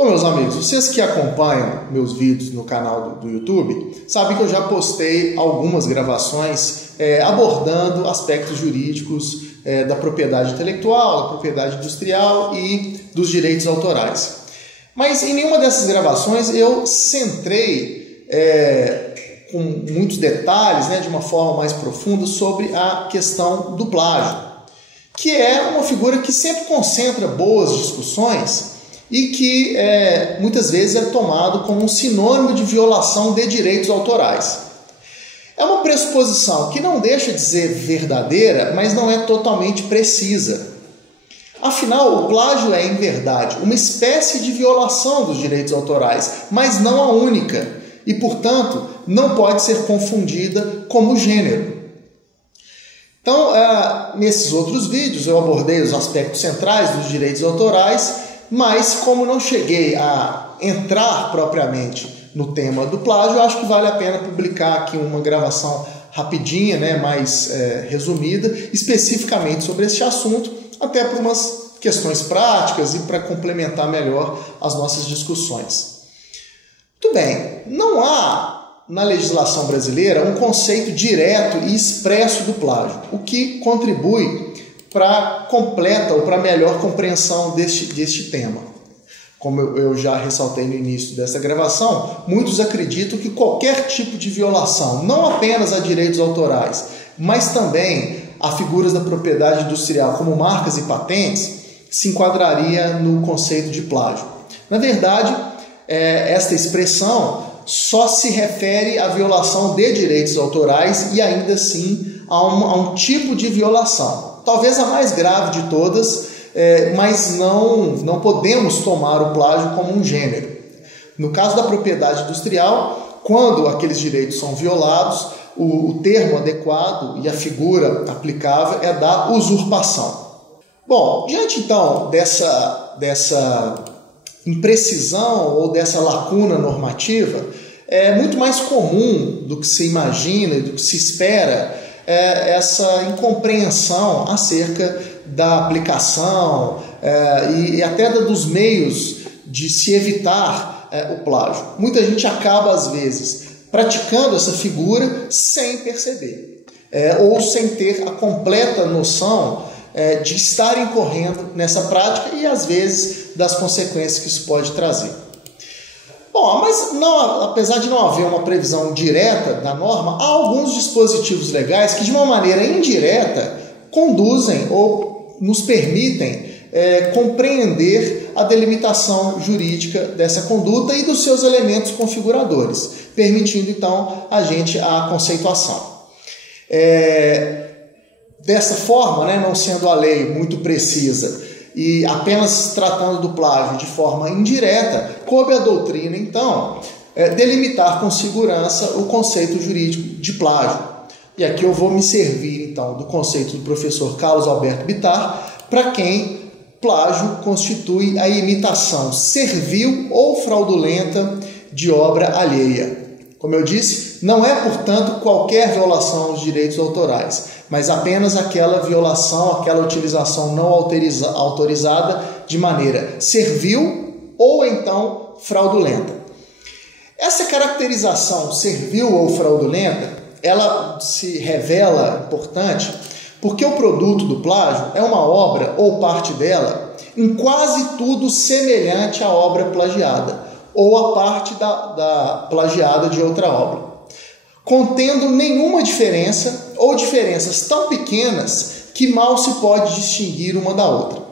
Bom, meus amigos, vocês que acompanham meus vídeos no canal do YouTube, sabem que eu já postei algumas gravações abordando aspectos jurídicos da propriedade intelectual, da propriedade industrial e dos direitos autorais. Mas em nenhuma dessas gravações eu centrei com muitos detalhes, de uma forma mais profunda, sobre a questão do plágio, que é uma figura que sempre concentra boas discussões e que muitas vezes é tomado como um sinônimo de violação de direitos autorais. É uma pressuposição que não deixa de ser verdadeira, mas não é totalmente precisa. Afinal, o plágio é, em verdade, uma espécie de violação dos direitos autorais, mas não a única, e, portanto, não pode ser confundida como gênero. Então, nesses outros vídeos eu abordei os aspectos centrais dos direitos autorais, mas como não cheguei a entrar propriamente no tema do plágio, eu acho que vale a pena publicar aqui uma gravação rapidinha, mais resumida, especificamente sobre este assunto, até por umas questões práticas e para complementar melhor as nossas discussões. Muito bem, não há na legislação brasileira um conceito direto e expresso do plágio, o que contribui para a completa ou para a melhor compreensão deste tema. Como eu já ressaltei no início dessa gravação, muitos acreditam que qualquer tipo de violação, não apenas a direitos autorais, mas também a figuras da propriedade industrial, como marcas e patentes, se enquadraria no conceito de plágio. Na verdade, esta expressão só se refere à violação de direitos autorais e ainda assim a um tipo de violação. Talvez a mais grave de todas, mas não podemos tomar o plágio como um gênero. No caso da propriedade industrial, quando aqueles direitos são violados, o termo adequado e a figura aplicável é da usurpação. Bom, diante então dessa imprecisão ou dessa lacuna normativa, é muito mais comum do que se imagina e do que se espera essa incompreensão acerca da aplicação e até dos meios de se evitar o plágio. Muita gente acaba, às vezes, praticando essa figura sem perceber, ou sem ter a completa noção de estar incorrendo nessa prática e, às vezes, das consequências que isso pode trazer. Bom, mas apesar de não haver uma previsão direta da norma, há alguns dispositivos legais que, de uma maneira indireta, conduzem ou nos permitem compreender a delimitação jurídica dessa conduta e dos seus elementos configuradores, permitindo, então, a gente a conceituação. Dessa forma, não sendo a lei muito precisa e apenas tratando do plágio de forma indireta, coube à doutrina, então, delimitar com segurança o conceito jurídico de plágio. E aqui eu vou me servir, então, do conceito do professor Carlos Alberto Bittar, para quem plágio constitui a imitação servil ou fraudulenta de obra alheia. Como eu disse, não é, portanto, qualquer violação aos direitos autorais, mas apenas aquela violação, aquela utilização não autorizada de maneira servil ou então fraudulenta. Essa caracterização servil ou fraudulenta, ela se revela importante porque o produto do plágio é uma obra ou parte dela em quase tudo semelhante à obra plagiada ou a parte da plagiada de outra obra, contendo nenhuma diferença ou diferenças tão pequenas que mal se pode distinguir uma da outra.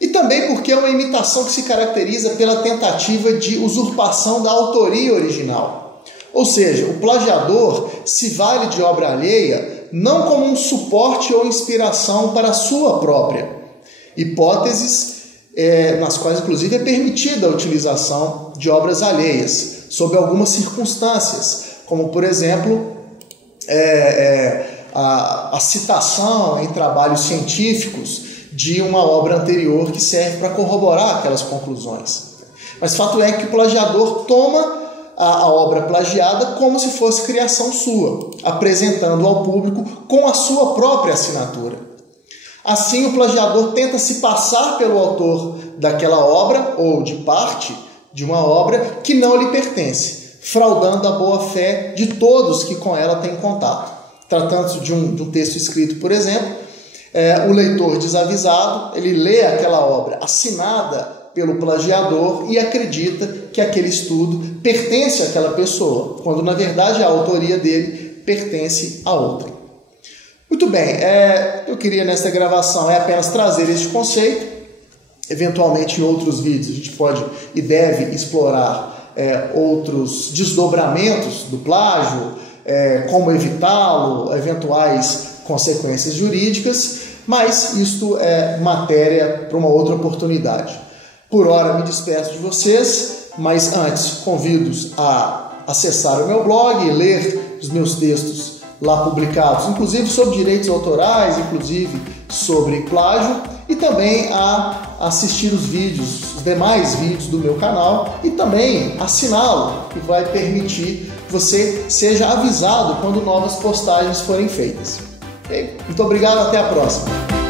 E também porque é uma imitação que se caracteriza pela tentativa de usurpação da autoria original. Ou seja, o plagiador se vale de obra alheia não como um suporte ou inspiração para a sua própria, hipóteses nas quais, inclusive, é permitida a utilização de obras alheias, sob algumas circunstâncias, como, por exemplo, a citação em trabalhos científicos de uma obra anterior que serve para corroborar aquelas conclusões. Mas fato é que o plagiador toma a obra plagiada como se fosse criação sua, apresentando ao público com a sua própria assinatura. Assim, o plagiador tenta se passar pelo autor daquela obra ou de parte de uma obra que não lhe pertence, fraudando a boa-fé de todos que com ela têm contato. Tratando-se de um texto escrito, por exemplo, o leitor desavisado, ele lê aquela obra assinada pelo plagiador e acredita que aquele estudo pertence àquela pessoa, quando na verdade a autoria dele pertence a outra. Muito bem, eu queria nesta gravação apenas trazer este conceito. Eventualmente em outros vídeos a gente pode e deve explorar outros desdobramentos do plágio, como evitá-lo, eventuais consequências jurídicas, mas isto é matéria para uma outra oportunidade. Por hora me despeço de vocês, mas antes convido-os a acessar o meu blog e ler os meus textos lá publicados, inclusive sobre direitos autorais, inclusive sobre plágio, e também a assistir os demais vídeos do meu canal e também assiná-lo, que vai permitir que você seja avisado quando novas postagens forem feitas. Okay? Muito obrigado, até a próxima!